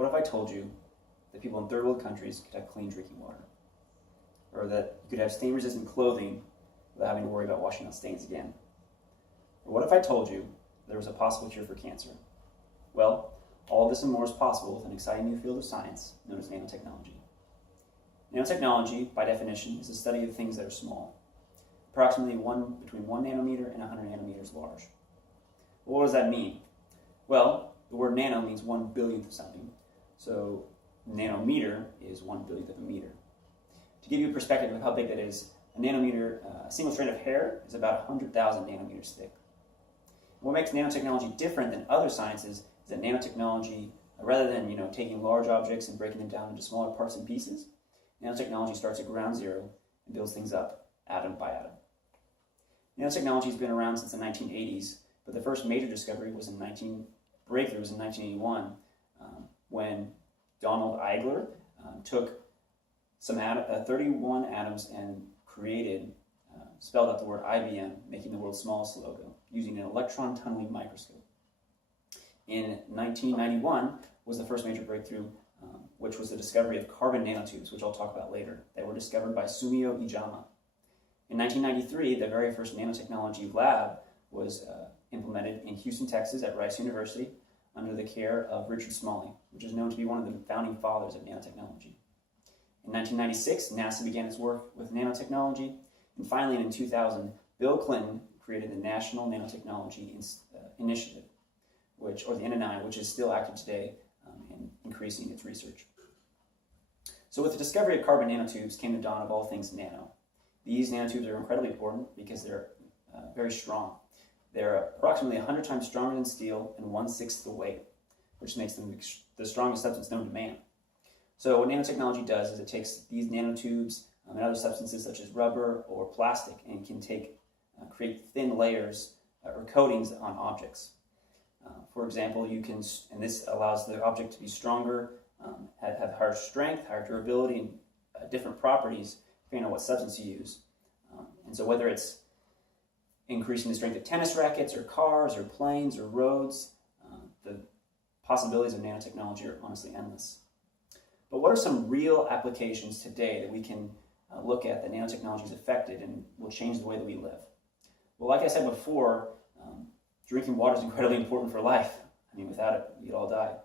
What if I told you that people in third world countries could have clean drinking water? Or that you could have stain-resistant clothing without having to worry about washing out stains again? Or what if I told you there was a possible cure for cancer? Well, all of this and more is possible with an exciting new field of science known as nanotechnology. Nanotechnology, by definition, is the study of things that are small, approximately between 1 nanometer and 100 nanometers large. Well, what does that mean? Well, the word nano means 1 billionth of something, so nanometer is 1 billionth of a meter. To give you a perspective of how big that is, a nanometer, a single strand of hair is about 100,000 nanometers thick. What makes nanotechnology different than other sciences is that nanotechnology, rather than taking large objects and breaking them down into smaller parts and pieces, nanotechnology starts at ground zero and builds things up atom by atom. Nanotechnology has been around since the 1980s, but the first major breakthrough was in 1981 when Donald Eigler took some 31 atoms and spelled out the word IBM, making the world's smallest logo, using an electron tunneling microscope. In 1991 was the first major breakthrough, which was the discovery of carbon nanotubes, which I'll talk about later. They were discovered by Sumio Ijama. In 1993, the very first nanotechnology lab was implemented in Houston, Texas at Rice University under the care of Richard Smalley, which is known to be one of the founding fathers of nanotechnology. In 1996, NASA began its work with nanotechnology, and finally in 2000, Bill Clinton created the National Nanotechnology Initiative, or the NNI, which is still active today in increasing its research. So with the discovery of carbon nanotubes came the dawn of all things nano. These nanotubes are incredibly important because they're very strong. They're approximately 100 times stronger than steel and 1/6 the weight, which makes them the strongest substance known to man. So what nanotechnology does is it takes these nanotubes and other substances such as rubber or plastic and can create thin layers or coatings on objects. For example, and this allows the object to be stronger, have higher strength, higher durability, and different properties depending on what substance you use. And so whether it's increasing the strength of tennis rackets or cars or planes or roads, the possibilities of nanotechnology are honestly endless. But what are some real applications today that we can look at that nanotechnology has affected and will change the way that we live? Well, like I said before, drinking water is incredibly important for life. Without it, we'd all die.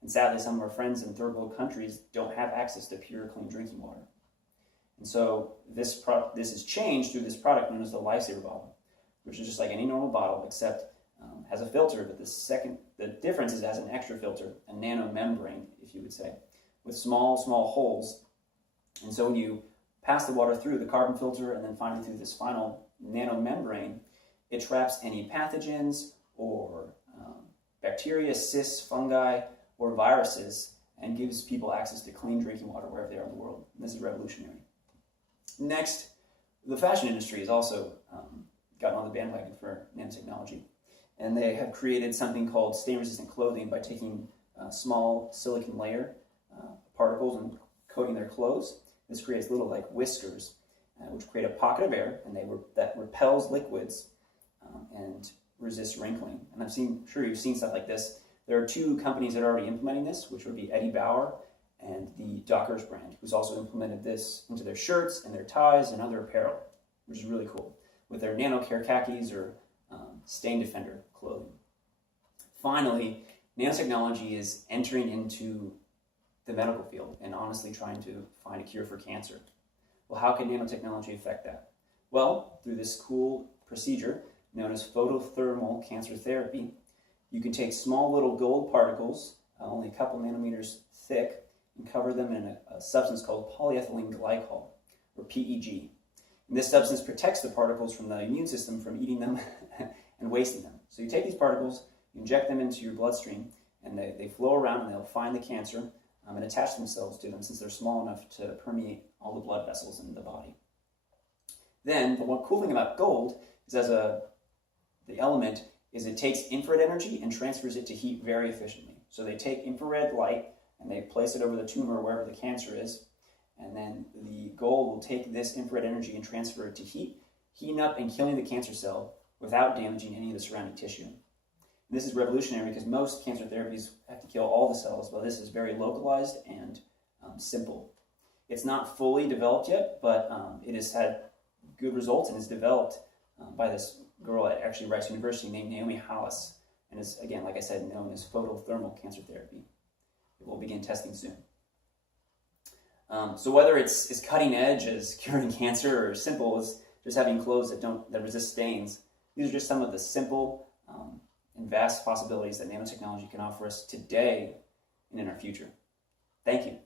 And sadly, some of our friends in third world countries don't have access to pure, clean drinking water. And so this is changed through this product known as the Lifesaver bottle, which is just like any normal bottle, except has a filter, but the difference is it has an extra filter, a nanomembrane, if you would say, with small holes. And so when you pass the water through the carbon filter and then finally through this final nanomembrane, it traps any pathogens or bacteria, cysts, fungi, or viruses and gives people access to clean drinking water wherever they are in the world. And this is revolutionary. Next, the fashion industry has also gotten on the bandwagon for nanotechnology. And they have created something called stain-resistant clothing by taking small silicon layer particles and coating their clothes. This creates little whiskers, which create a pocket of air, and that repels liquids and resists wrinkling. And I'm sure you've seen stuff like this. There are 2 companies that are already implementing this, which would be Eddie Bauer and the Dockers brand, who's also implemented this into their shirts and their ties and other apparel, which is really cool, with their NanoCare khakis or Stain Defender clothing. Finally, nanotechnology is entering into the medical field and honestly trying to find a cure for cancer. Well, how can nanotechnology affect that? Well, through this cool procedure known as photothermal cancer therapy, you can take small little gold particles, only a couple nanometers thick, and cover them in a substance called polyethylene glycol, or PEG. And this substance protects the particles from the immune system from eating them and wasting them. So you take these particles, you inject them into your bloodstream, and they flow around and they'll find the cancer and attach themselves to them since they're small enough to permeate all the blood vessels in the body. Then, the one cool thing about gold is the element is it takes infrared energy and transfers it to heat very efficiently. So they take infrared light and they place it over the tumor wherever the cancer is, and then the gold will take this infrared energy and transfer it to heating up and killing the cancer cell without damaging any of the surrounding tissue. And And this is revolutionary because most cancer therapies have to kill all the cells, while this is very localized and simple. It's not fully developed yet, but it has had good results and is developed by this girl at actually Rice University named Naomi Hollis, and is, again, like I said, known as photothermal cancer therapy. It will begin testing soon. So whether it's as cutting edge as curing cancer or simple as just having clothes that resist stains, these are just some of the simple and vast possibilities that nanotechnology can offer us today and in our future. Thank you.